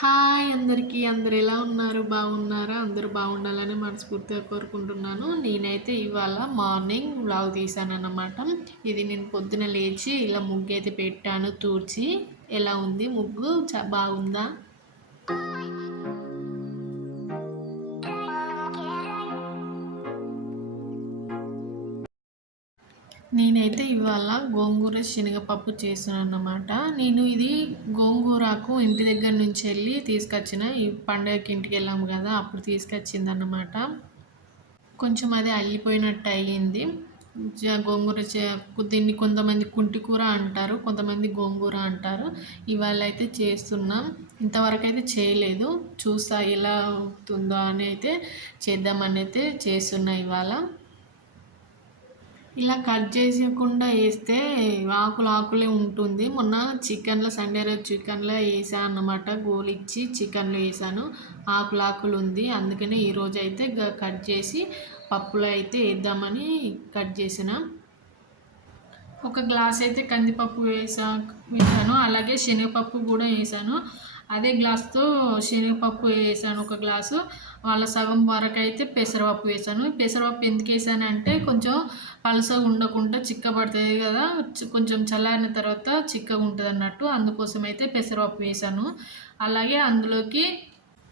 Hi అందరికీ. అందరూ ఎలా ఉన్నారు? బాగున్నారా? అందరూ బాగుండాలని మనస్ఫూర్తిగా కోరుకుంటున్నాను. నేనైతే ఇవాళ మార్నింగ్ వ్లాగ్ తీశానన్నమాట. ఇది నేను పొద్దున లేచి ఇలా ముగ్గైతే పెట్టాను తూడ్చి. ఎలా ఉంది ముగ్గు? బాగుందా? నేనైతే ఇవాళ గోంగూర శనగపప్పు చేశానన్నమాట. నేను ఇది గోంగూరకు ఇంటి దగ్గర నుంచి వెళ్ళి తీసుకొచ్చిన. ఈ పండగకి ఇంటికి వెళ్ళాము కదా, అప్పుడు తీసుకొచ్చిందన్నమాట. కొంచెం అది అల్లిపోయినట్టు అయ్యింది. గోంగూర దీన్ని కొంతమంది కుంటి కూర అంటారు, కొంతమంది గోంగూర అంటారు. ఇవాళ అయితే చేస్తున్నాం. ఇంతవరకు అయితే చేయలేదు. చూసా ఎలా అవుతుందో అని అయితే చేద్దామని అయితే చేస్తున్నా ఇవాళ. ఇలా కట్ చేయకుండా వేస్తే ఆకులు ఆకులే ఉంటుంది. మొన్న చికెన్లో సండే రోజు చికెన్లో వేసాను అన్నమాట. గోలిచ్చి చికెన్లో వేసాను, ఆకులు ఆకులు ఉంది. అందుకని ఈరోజు అయితే కట్ చేసి పప్పులో అయితే వేద్దామని కట్ చేసిన. ఒక గ్లాస్ అయితే కందిపప్పు వేసాను, అలాగే శనగపప్పు కూడా వేసాను. అదే గ్లాస్తో శనగపప్పు వేసాను ఒక గ్లాసు. వాళ్ళ సగం వరకు అయితే పెసరపప్పు వేసాను. పెసరపప్పు ఎందుకు వేసానంటే కొంచెం పలసగా ఉండకుండా చిక్కబడుతుంది కదా, కొంచెం చల్లారిన తర్వాత చిక్కగా ఉంటుంది అన్నట్టు. అందుకోసం అయితే పెసరపప్పు వేసాను. అలాగే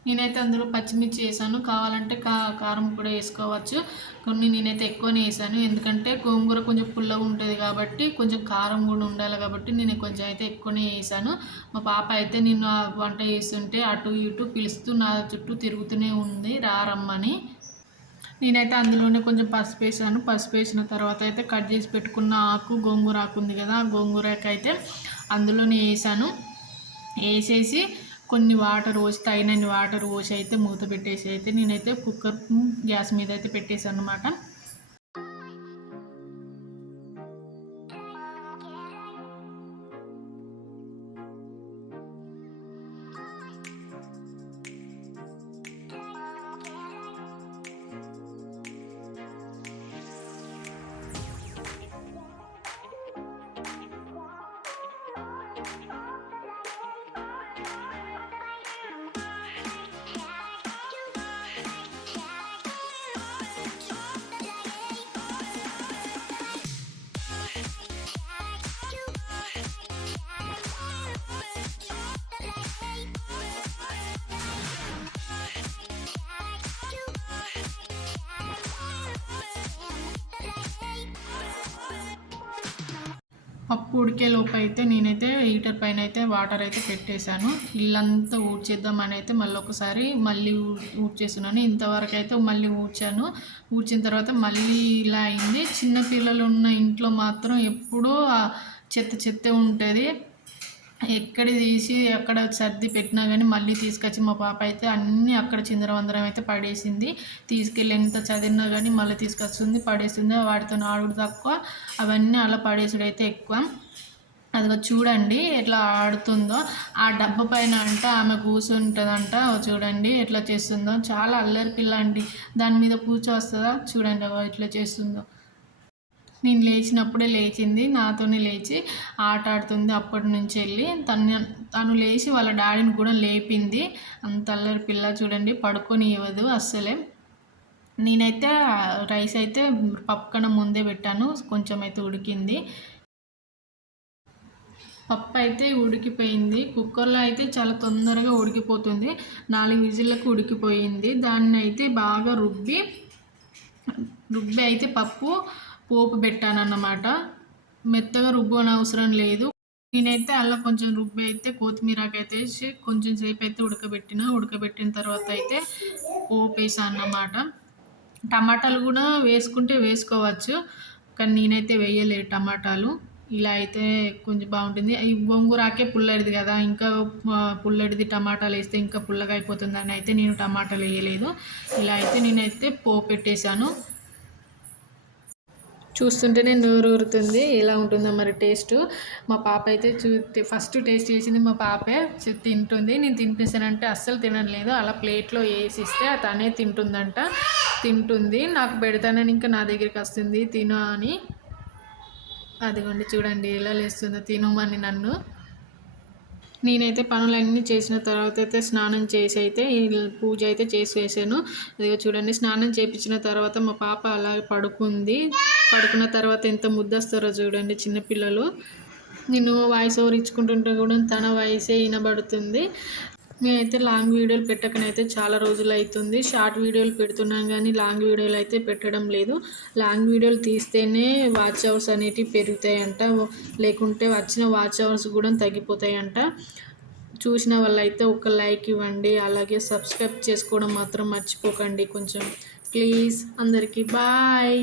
నేనైతే అందులో పచ్చిమిర్చి వేసాను. కావాలంటే కారం కూడా వేసుకోవచ్చు. కొన్ని నేనైతే ఎక్కువనే వేసాను, ఎందుకంటే గోంగూర కొంచెం పుల్లగా ఉంటుంది కాబట్టి కొంచెం కారం కూడా ఉండాలి కాబట్టి నేను కొంచెం అయితే ఎక్కువనే వేసాను. మా పాప అయితే నేను వంట చేస్తుంటే అటు ఇటు పిలుస్తూ నా చుట్టూ తిరుగుతూనే ఉంది రమ్మని. నేనైతే అందులోనే కొంచెం పసుపు వేసాను. పసుపు వేసిన తర్వాత అయితే కట్ చేసి పెట్టుకున్న గోంగూర ఆకు ఉంది కదా, ఆ గోంగూరకి అయితే అందులోనే వేసాను. వేసేసి కొన్ని వాటర్ పోసి, తగినన్ని వాటర్ పోసి అయితే మూత పెట్టేసి అయితే నేనైతే కుక్కర్ గ్యాస్ మీద అయితే పెట్టేసాను అనమాట. పప్పు ఉడికే లోపు అయితే నేనైతే హీటర్ పైన అయితే వాటర్ అయితే పెట్టేశాను. ఇల్లంతా ఊడ్చేద్దామని అయితే మళ్ళీ ఊడ్చేస్తున్నాను. ఇంతవరకు అయితే మళ్ళీ ఊడ్చిన తర్వాత మళ్ళీ ఇలా అయింది. చిన్న పిల్లలు ఉన్న ఇంట్లో మాత్రం ఎప్పుడూ చెత్త ఉంటుంది. ఎక్కడ తీసి ఎక్కడ సర్ది పెట్టినా కానీ మళ్ళీ తీసుకొచ్చి మా పాప అయితే అన్నీ అక్కడ చిందరవందరం అయితే పడేసింది. తీసుకెళ్ళి ఎంత చదివినా కానీ మళ్ళీ తీసుకొస్తుంది, పడేస్తుంది. వాటితో ఆడుడు తక్కువ, అవన్నీ అలా పడేసుడు అయితే ఎక్కువ. అదిగో చూడండి ఎట్లా ఆడుతుందో. ఆ డబ్బా పైన ఆమె కూర్చుంటుందంట. చూడండి ఎట్లా చేస్తుందో. చాలా అల్లరి పిల్ల అండి. దాని మీద కూర్చోవస్తుందా? చూడండి ఎట్లా చేస్తుందో. నేను లేచినప్పుడే లేచింది, నాతోనే లేచి ఆట ఆడుతుంది. అప్పటి నుంచి వెళ్ళి తను లేచి వాళ్ళ డాడీని కూడా లేపింది. అంత అల్లరి పిల్ల చూడండి, పడుకొని ఇవ్వదు అస్సలే. నేనైతే రైస్ అయితే పప్పు కన్నా ముందే పెట్టాను, కొంచెం అయితే ఉడికింది. పప్పు అయితే ఉడికిపోయింది. కుక్కర్లో అయితే చాలా తొందరగా ఉడికిపోతుంది. 4 విజిల్లకు ఉడికిపోయింది. దాన్ని అయితే బాగా రుబ్బి అయితే పప్పు పోపు పెట్టానన్నమాట. మెత్తగా రుబ్బనవసరం లేదు. నేనైతే అలా కొంచెం రుబ్బి అయితే కొత్తిమీరకైతే వేసి కొంచెం సేపు అయితే ఉడకబెట్టిన తర్వాత అయితే పోపు వేసాను అన్నమాట. టమాటాలు కూడా వేసుకుంటే వేసుకోవచ్చు, కానీ నేనైతే వేయలేదు టమాటాలు. ఇలా అయితే కొంచెం బాగుంటుంది. ఈ గోంగూరాకే పుల్లడిది కదా, ఇంకా పుల్లడిది టమాటాలు వేస్తే ఇంకా పుల్లగా అయిపోతుందని అయితే నేను టమాటాలు వేయలేదు. ఇలా అయితే నేనైతే పోపు పెట్టేశాను. చూస్తుంటేనే నోరు ఊరుతుంది. ఎలా ఉంటుందో మరి టేస్ట్. మా పాప అయితే ఫస్ట్ టేస్ట్ చేసింది మా పాపే. తింటుంది. నేను తినిపిస్తానంటే అస్సలు తినట్లేదు. అలా ప్లేట్లో వేసిస్తే తనే తింటుంది. నాకు పెడతానని ఇంకా నా దగ్గరికి వస్తుంది తిను అని. అదిగోండి చూడండి ఎలా లేస్తుందో తినమని నన్ను. నేనైతే పనులన్నీ చేసిన తర్వాత అయితే స్నానం చేసి అయితే ఈ పూజ అయితే చేసేసాను. ఇదిగో చూడండి, స్నానం చేపించిన తర్వాత మా పాప అలాగే పడుకుంది. పడుకున్న తర్వాత ఎంత ముద్దొస్తారో చూడండి చిన్నపిల్లలు. నేను వాయిస్ ఓవర్ ఇచ్చుకుంటుంటే కూడా తన వాయిసే వినబడుతుంది. నేనైతే లాంగ్ వీడియోలు పెట్టకనైతే చాలా రోజులు అవుతుంది. షార్ట్ వీడియోలు పెడుతున్నాను కానీ లాంగ్ వీడియోలు అయితే పెట్టడం లేదు. లాంగ్ వీడియోలు తీస్తేనే వాచ్ అవర్స్ అనేటివి పెరుగుతాయంట, లేకుంటే వచ్చిన వాచ్ అవర్స్ కూడా తగ్గిపోతాయంట. చూసిన వాళ్ళైతే ఒక లైక్ ఇవ్వండి, అలాగే సబ్స్క్రైబ్ చేసుకోవడం మాత్రం మర్చిపోకండి కొంచెం ప్లీజ్. అందరికీ బాయ్.